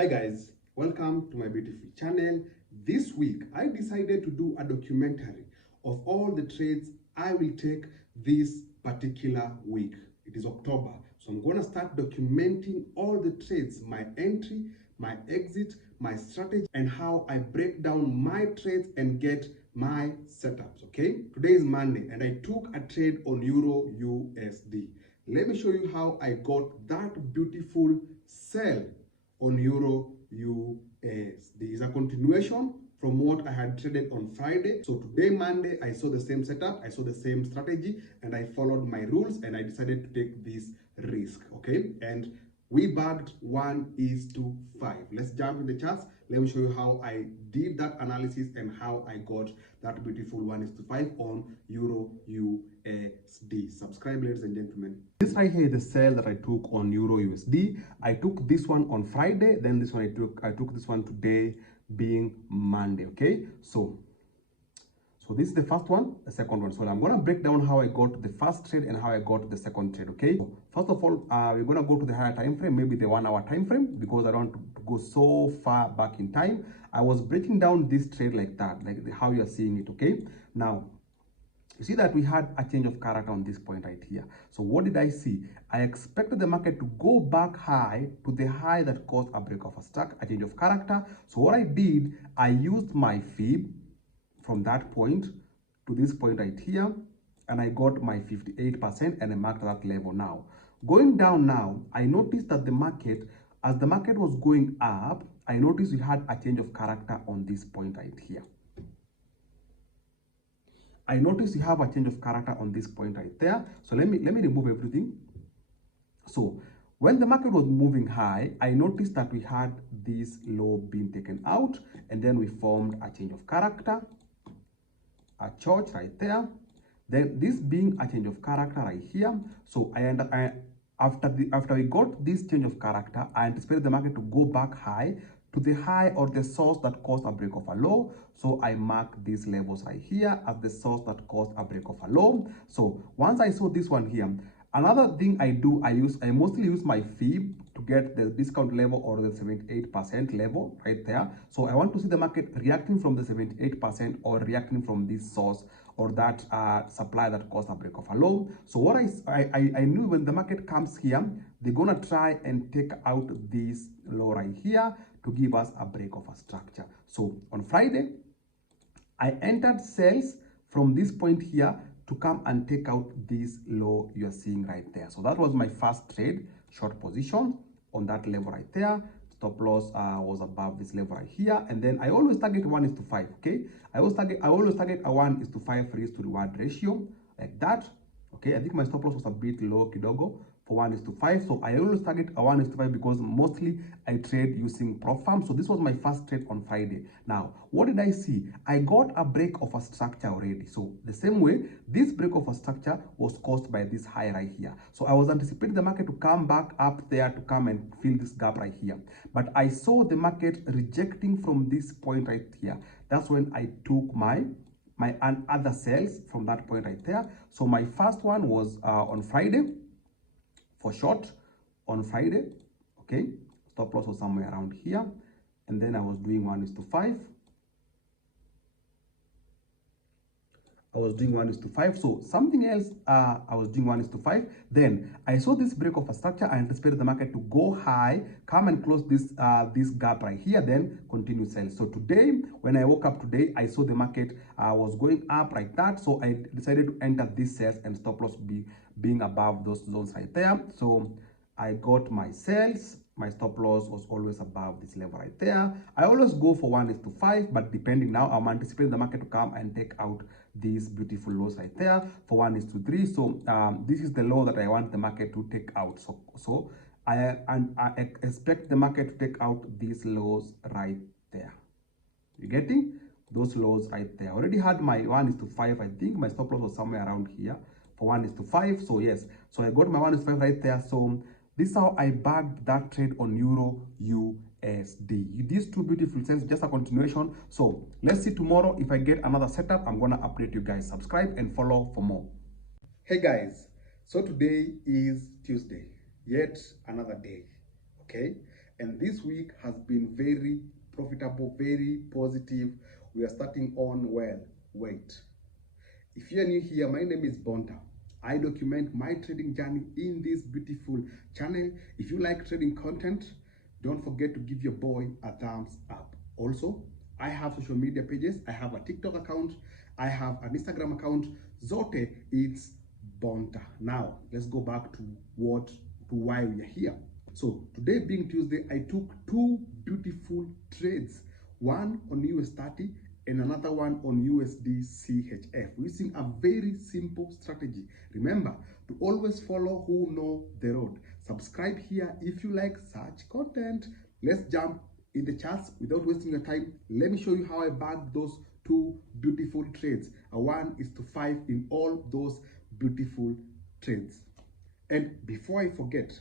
Hi guys, welcome to my beautiful channel. This week I decided to do a documentary of all the trades I will take this particular week. It is October, so I'm gonna start documenting all the trades, my entry, my exit, my strategy, and how I break down my trades and get my setups. Okay, today is Monday and I took a trade on Euro USD. Let me show you how I got that beautiful sell on Euro USD. Is a continuation from what I had traded on Friday. So today, Monday, I saw the same setup, I saw the same strategy, and I followed my rules and I decided to take this risk. Okay, and we bagged 1:5. Let's jump in the charts. Let me show you how I did that analysis and how I got that beautiful 1:5 on Euro USD. Subscribe, ladies and gentlemen. This right here is the sell that I took on Euro USD. I took this one on Friday, then this one I took this one today, being Monday. Okay, so this is the first one, the second one. So I'm gonna break down how I got the first trade and how I got the second trade. Okay, so first of all, we're gonna go to the higher time frame, maybe the 1 hour time frame, because I don't want to go so far back in time. I was breaking down this trade like that, like how you're seeing it. Okay, now you see that we had a change of character on this point right here. So what did I see? I expected the market to go back high to the high that caused a break of a stack, a change of character. So what I did, I used my fib from that point to this point right here, and I got my 58% and I marked that level. Now going down, now I noticed that the market, as the market was going up, I noticed we had a change of character on this point right here. I noticed you have a change of character on this point right there. So let me remove everything. So when the market was moving high, I noticed that we had this low being taken out, and then we formed a change of character, a church right there. Then this being a change of character right here. So after we got this change of character, I anticipated the market to go back high to the high or the source that caused a break of a low. So I marked these levels right here as the source that caused a break of a low. So once I saw this one here, another thing I do, I mostly use my fib to get the discount level or the 78% level right there. So I want to see the market reacting from the 78% or reacting from this source or that supply that caused a break of a low. So what I knew, when the market comes here, they're gonna try and take out this low right here to give us a break of a structure. So on Friday, I entered sales from this point here to come and take out this low you're seeing right there. So that was my first trade, short position on that level right there. Stop loss was above this level right here, and then I always target 1:5. Okay, I always target a 1:5 risk to reward ratio, like that. Okay, I think my stop loss was a bit low kidogo for 1:5. So I always target a 1:5 because mostly I trade using prop firm. So this was my first trade on Friday. Now, what did I see? I got a break of a structure already. So the same way, this break of a structure was caused by this high right here. So I was anticipating the market to come back up there to come and fill this gap right here. But I saw the market rejecting from this point right here. That's when I took my other sales from that point right there. So my first one was on Friday for short on Friday. Okay, stop loss was somewhere around here, and then I was doing 1:5. I was doing 1:5. So something else, I was doing 1:5. Then I saw this break of a structure. I anticipated the market to go high, come and close this this gap right here, then continue sell. So today, when I woke up today, I saw the market was going up like that. So I decided to enter this sales and stop loss being above those zones right there. So I got my sales. My stop loss was always above this level right there. I always go for 1:5, but depending, now I'm anticipating the market to come and take out these beautiful lows right there for 1:3. So this is the low that I want the market to take out. So I expect the market to take out these lows right there. You getting those lows right there? I already had my 1:5. I think my stop loss was somewhere around here for 1:5. So yes, so I got my 1:5 right there. So this is how I bagged that trade on Euro USD. These two beautiful sales, just a continuation. So let's see tomorrow. If I get another setup, I'm gonna update you guys. Subscribe and follow for more. Hey guys, so today is Tuesday, yet another day. Okay, And this week has been very profitable, very positive. We are starting on well. Wait. If you're new here, my name is Bonta. I document my trading journey in this beautiful channel. If you like trading content, don't forget to give your boy a thumbs up. Also, I have social media pages. I have a TikTok account. I have an Instagram account. Zote, it's Bonta. Now, let's go back to why we are here. So today being Tuesday, I took two beautiful trades, one on US30 and another one on USD CHF, using a very simple strategy. Remember to always follow who know the road. Subscribe here if you like such content. Let's jump in the charts without wasting your time. Let me show you how I bagged those two beautiful trades. A 1:5 in all those beautiful trades. And before I forget,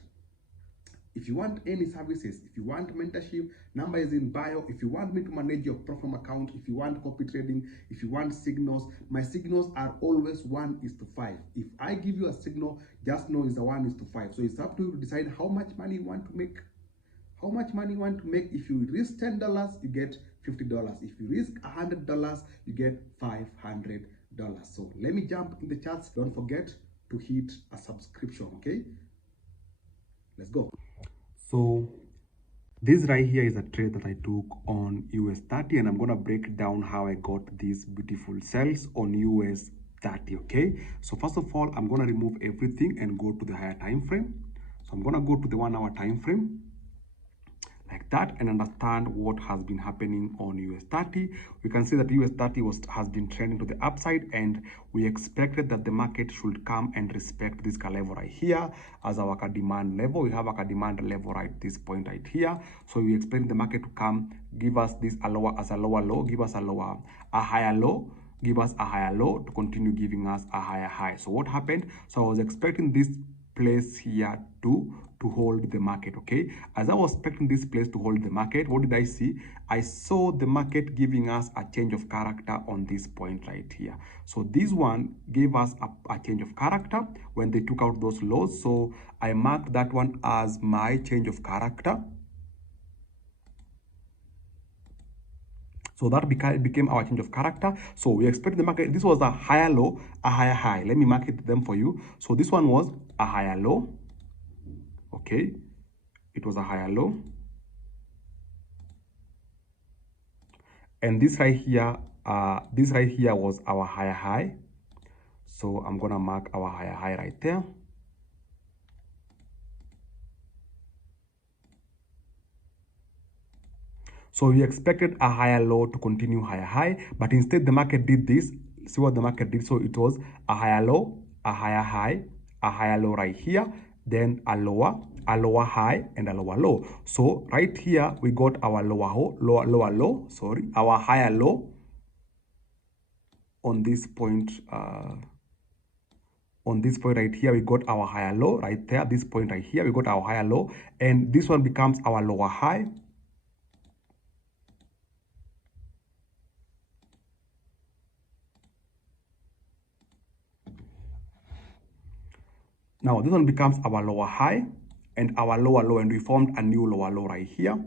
if you want any services, if you want mentorship, number is in bio. If you want me to manage your Profam account, if you want copy trading, if you want signals, my signals are always 1:5. If I give you a signal, just know it's a 1:5. So it's up to you to decide how much money you want to make. How much money you want to make. If you risk $10, you get $50. If you risk $100, you get $500. So let me jump in the charts. Don't forget to hit a subscription, okay? Let's go. So this right here is a trade that I took on US30, and I'm going to break down how I got these beautiful sells on US30, okay? So first of all, I'm going to remove everything and go to the higher time frame. So I'm going to go to the 1 hour time frame like that and understand what has been happening on US30. We can see that US30 has been trending to the upside, and we expected that the market should come and respect this level right here as our demand level. We have a demand level right at this point right here. So we expect the market to come, give us this a lower low, give us a higher low, give us a higher low to continue giving us a higher high. So what happened? So I was expecting this place here to hold the market, okay? As I was expecting this place to hold the market, what did I see? I saw the market giving us a change of character on this point right here. So this one gave us a change of character when they took out those lows. So I marked that one as my change of character. So that became our change of character. So we expect the market, this was a higher low, a higher high. Let me mark it them for you. So this one was a higher low. Okay, it was a higher low. And this right here was our higher high. So I'm gonna mark our higher high right there. So we expected a higher low to continue higher high, but instead the market did this. See what the market did. So it was a higher low, a higher high, a higher low right here, then a lower high, and a lower low. So right here we got our lower low, sorry, our higher low on this point. On this point right here, we got our higher low right there. This point right here, we got our higher low, and this one becomes our lower high. Now this one becomes our lower high and our lower low, and we formed a new lower low right here.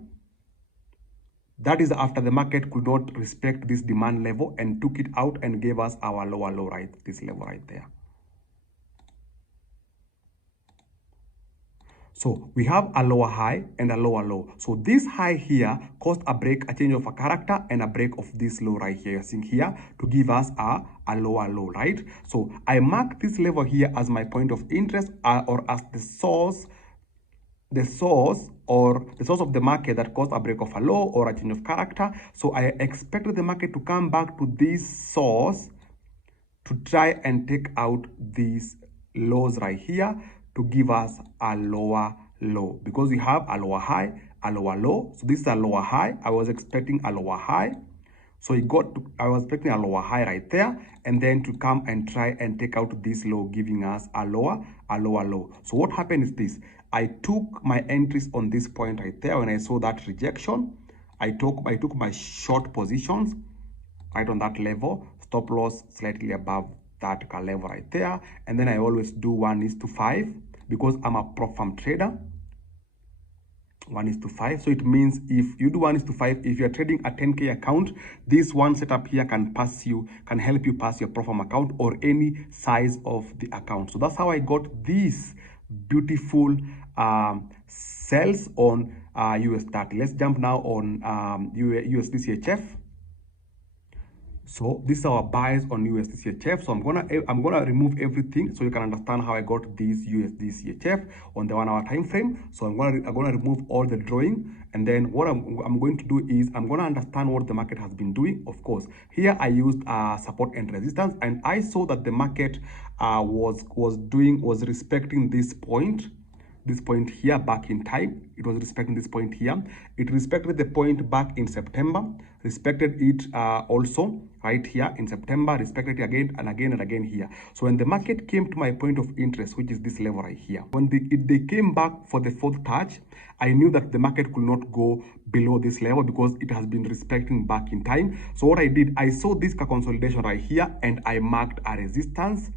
That is after the market could not respect this demand level and took it out and gave us our lower low right, this level right there. So we have a lower high and a lower low. So this high here caused a break, a change of a character, and a break of this low right here, you're seeing here, to give us a lower low, right? So I mark this level here as my point of interest, or as the source of the market that caused a break of a low or a change of character. So I expected the market to come back to this source to try and take out these lows right here to give us a lower low, because we have a lower high, a lower low. So this is a lower high. I was expecting a lower high. So I was expecting a lower high right there, and then to come and try and take out this low, giving us a lower low. So what happened is this: I took my entries on this point right there. When I saw that rejection, I took my short positions right on that level, stop loss slightly above that level right there. And then I always do 1:5 because I'm a prop firm trader. 1:5. So it means if you do 1:5, if you're trading a 10K account, this one setup here can help you pass your pro forma account or any size of the account. So that's how I got these beautiful sales on US30. Let's jump now on USD CHF. So this is our buys on USD CHF. So I'm gonna remove everything so you can understand how I got this USD CHF on the 1 hour time frame. So I'm gonna remove all the drawing, and then what I'm going to do is I'm gonna understand what the market has been doing. Of course, here I used support and resistance, and I saw that the market was respecting this point here back in time. It was respecting this point here. It respected the point back in September, respected it also right here in September, respected it again and again and again here. So when the market came to my point of interest, which is this level right here, when they came back for the fourth touch, I knew that the market could not go below this level because it has been respecting back in time. So what I did, I saw this consolidation right here and I marked a resistance.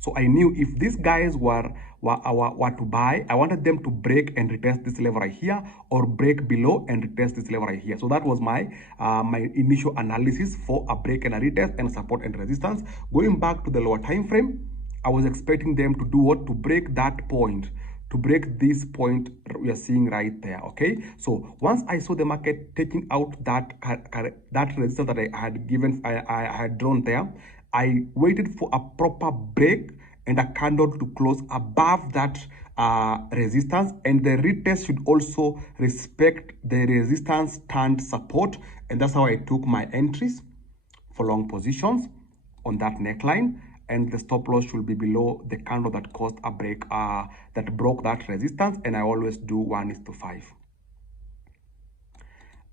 So I knew if these guys were to buy, I wanted them to break and retest this level right here, or break below and retest this level right here. So that was my initial analysis for a break and a retest and support and resistance. Going back to the lower time frame, I was expecting them to do what? To break that point, to break this point we are seeing right there. Okay, so once I saw the market taking out that resistance that I had drawn there, I waited for a proper break and a candle to close above that resistance, and the retest should also respect the resistance turned support, and that's how I took my entries for long positions on that neckline. And the stop loss should be below the candle that caused a break, that broke that resistance, and I always do 1:5.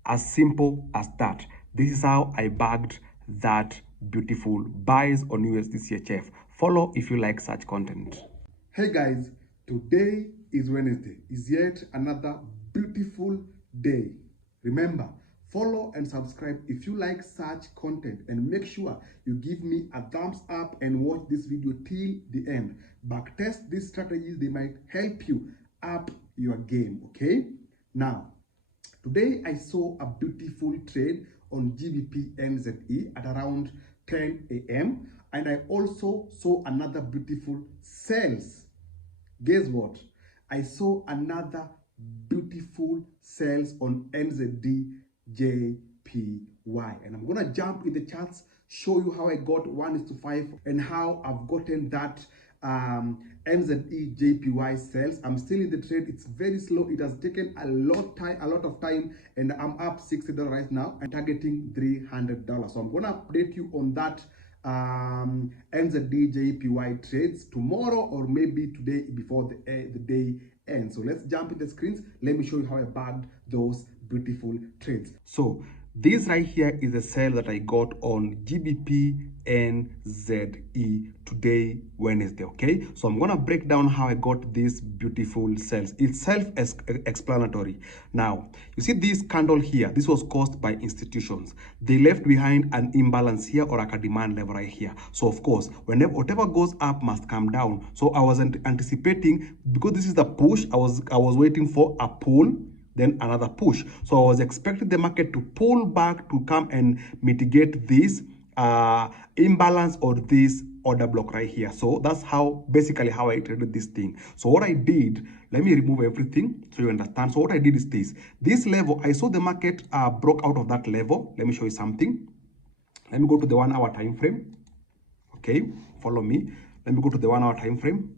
As simple as that. This is how I bagged that beautiful buys on USD CHF. Follow if you like such content. Hey guys, today is Wednesday. Is yet another beautiful day. Remember, follow and subscribe if you like such content, and make sure you give me a thumbs up and watch this video till the end. Backtest these strategies, they might help you up your game. Okay, now today I saw a beautiful trade on GBP NZE at around 10 a.m. and I also saw another beautiful sales. Guess what? I saw another beautiful sales on NZD JPY, and I'm gonna jump in the charts, show you how I got 1:5 and how I've gotten that NZE JPY sales. I'm still in the trade. It's very slow. It has taken a lot of time, and I'm up $60 right now. I'm targeting $300. So I'm gonna update you on that NZD JPY trades tomorrow, or maybe today before the day ends. So let's jump in the screens. Let me show you how I bagged those beautiful trades. So this right here is a sale that I got on GBP NZE today, Wednesday. Okay, so I'm gonna break down how I got these beautiful sales. It's self-explanatory. Now, you see this candle here, this was caused by institutions. They left behind an imbalance here, or a demand level right here. So of course, whatever goes up must come down. So I wasn't anticipating, because this is the push, I was waiting for a pull, then another push. So I was expecting the market to pull back to come and mitigate this imbalance or this order block right here. So that's basically how I traded this thing. So what I did, let me remove everything so you understand. So what I did is this level, I saw the market broke out of that level. Let me show you something. Let me go to the 1 hour time frame. Okay, follow me. Let me go to the 1 hour time frame.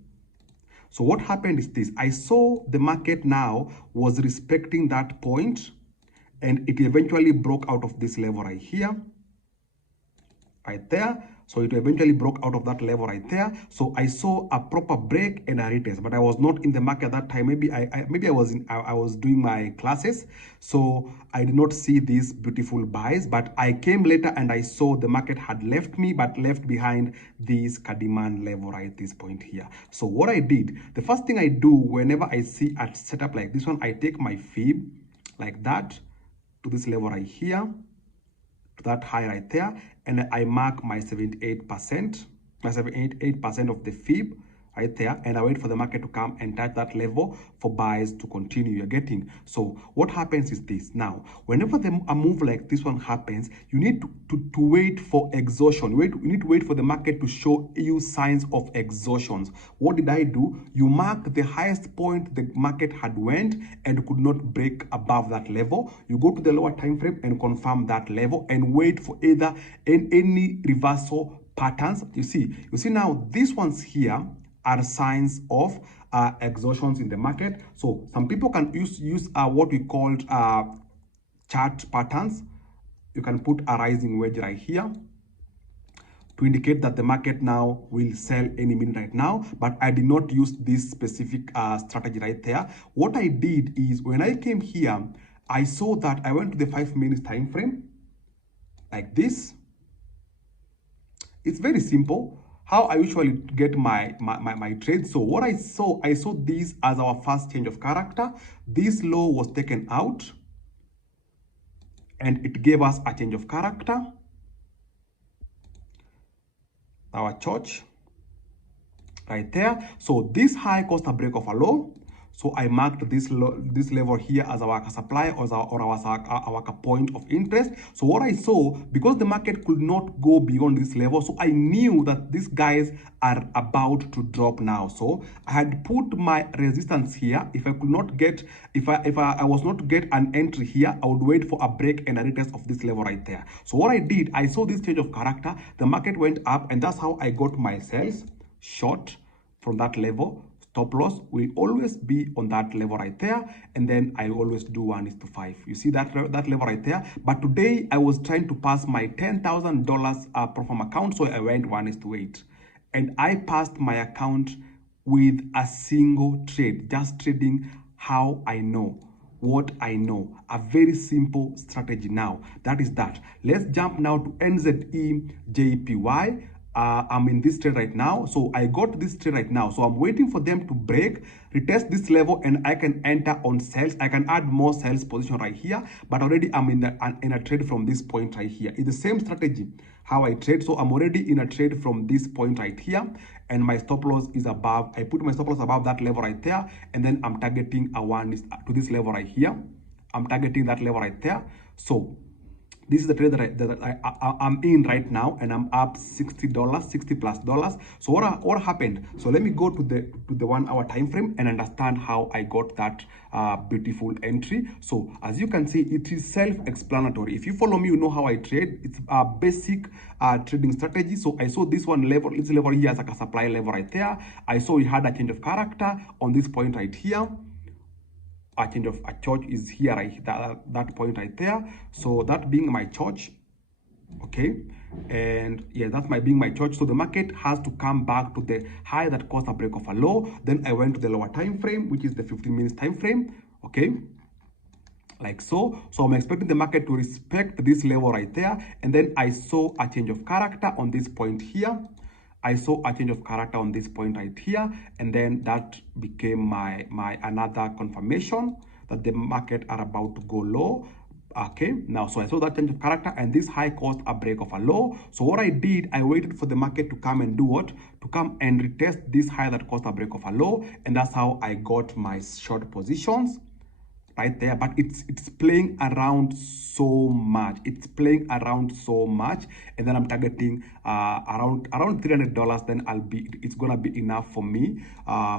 So what happened is this. I saw the market now was respecting that point, and it eventually broke out of this level right here, right there. So it eventually broke out of that level right there. So I saw a proper break and a retest, but I was not in the market at that time. Maybe I was doing my classes, so I did not see these beautiful buys. But I came later and I saw the market had left me, but left behind this demand level right this point here. So what I did, the first thing I do whenever I see a setup like this one, I take my fib like that to this level right here, to that high right there, and I mark my 78%, of the fib right there, and I wait for the market to come and touch that level for buys to continue. You're getting. So what happens is this. Now, whenever a move like this one happens, you need to wait for exhaustion. You need to wait for the market to show you signs of exhaustions. What did I do? You mark the highest point the market had went and could not break above that level. You go to the lower time frame and confirm that level and wait for either any reversal patterns. You see now these ones here are signs of exhaustions in the market. So some people can use what we called chart patterns. You can put a rising wedge right here to indicate that the market now will sell any minute right now, but I did not use this specific strategy right there. What I did is when I came here, I saw that I went to the 5 minutes time frame like this. It's very simple how I usually get my trade. So what I saw this as our first change of character. This low was taken out and it gave us a change of character, our church right there. So this high caused a break of a low. So I marked this level here as our supply or our point of interest. So what I saw, because the market could not go beyond this level, so I knew that these guys are about to drop now. So I had put my resistance here. If I could not get, if I was not to get an entry here, I would wait for a break and a retest of this level right there. So what I did, I saw this change of character. The market went up, and that's how I got my sales short from that level. Stop loss will always be on that level right there, and then I always do 1:5. You see that level right there. But today I was trying to pass my $10,000 Profam account, so I went 1:8, and I passed my account with a single trade, just trading how I know, what I know. A very simple strategy. Now that is that. Let's jump now to NZE JPY. I'm in this trade right now. So I got this trade right now. So I'm waiting for them to break, retest this level, and I can enter on sales. I can add more sales position right here, but already I'm in a trade from this point right here. It's the same strategy how I trade. So I'm already in a trade from this point right here, and my stop loss is above. I put my stop loss above that level right there, and then I'm targeting a one to this level right here. I'm targeting that level right there. So this is the trade that I'm in right now, and I'm up $60, $60+. So what happened? So let me go to the 1 hour time frame and understand how I got that beautiful entry. So as you can see, it is self-explanatory. If you follow me, you know how I trade. It's a basic trading strategy. So I saw this level here as like a supply level right there. I saw we had a change of character on this point right here. A change of a church is here, right, that point right there. So that being my church, okay, and yeah, that's being my church. So the market has to come back to the high that caused a break of a low. Then I went to the lower time frame, which is the 15 minutes time frame, okay, like so. So I'm expecting the market to respect this level right there, and then I saw a change of character on this point here. I saw a change of character on this point right here, and then that became my another confirmation that the market are about to go low. Okay, now so I saw that change of character, and this high caused a break of a low. So what I did, I waited for the market to come and do what? To come and retest this high that caused a break of a low, and that's how I got my short positions right there. But it's playing around so much. It's playing around so much, and then I'm targeting around $300. Then it's gonna be enough for me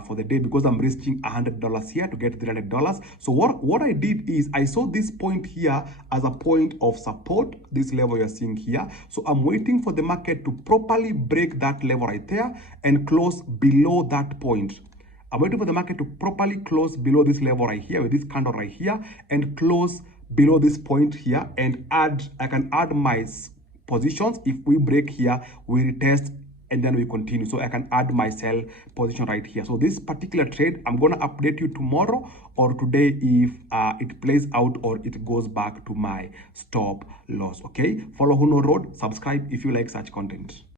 for the day, because I'm risking $100 here to get $300. So what I did is I saw this point here as a point of support, this level you're seeing here. So I'm waiting for the market to properly break that level right there and close below that point. I'm waiting for the market to properly close below this level right here with this candle right here, and close below this point here, and I can add my positions. If we break here, we retest, and then we continue. So I can add my sell position right here. So this particular trade, I'm going to update you tomorrow or today if it plays out or it goes back to my stop loss. Okay, follow Huno Road, subscribe if you like such content.